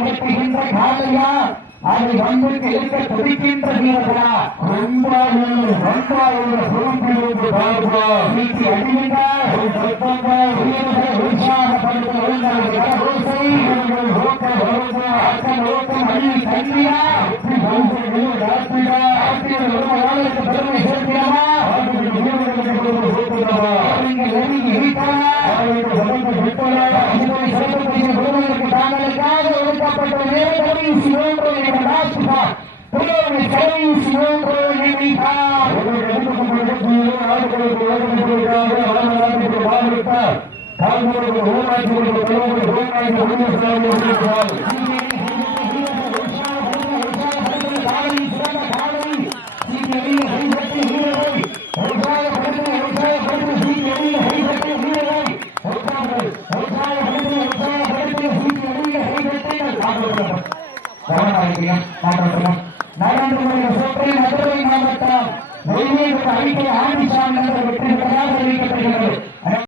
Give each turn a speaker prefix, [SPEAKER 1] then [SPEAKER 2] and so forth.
[SPEAKER 1] கட்டுகின்ற காலையா அதை வந்து இழுக்க துடிக்கின்ற வீரர்களா?
[SPEAKER 2] ஒன்றாக ஒன்றாக பொறுப்பிலிருந்து பார்ப்பா
[SPEAKER 1] நீட்டி உற்சாகப்படுத்த ஒழுங்காக ஓசை தாங்களுக்காக ஒதுக்கப்பட்ட நேரடி சிவன்றோ என்ற ராசிபா புலவனை தலைவி சிவன்றோ நினைத்தார் கவனமாயிருக்கிறேன் மாவட்டம் நரேந்திரமோடி சோப்பை மதுரை மாவட்டம் வெளியே ஐக்கிய ஆண்டிசாமி நகர் வெற்றி பெற்றதாக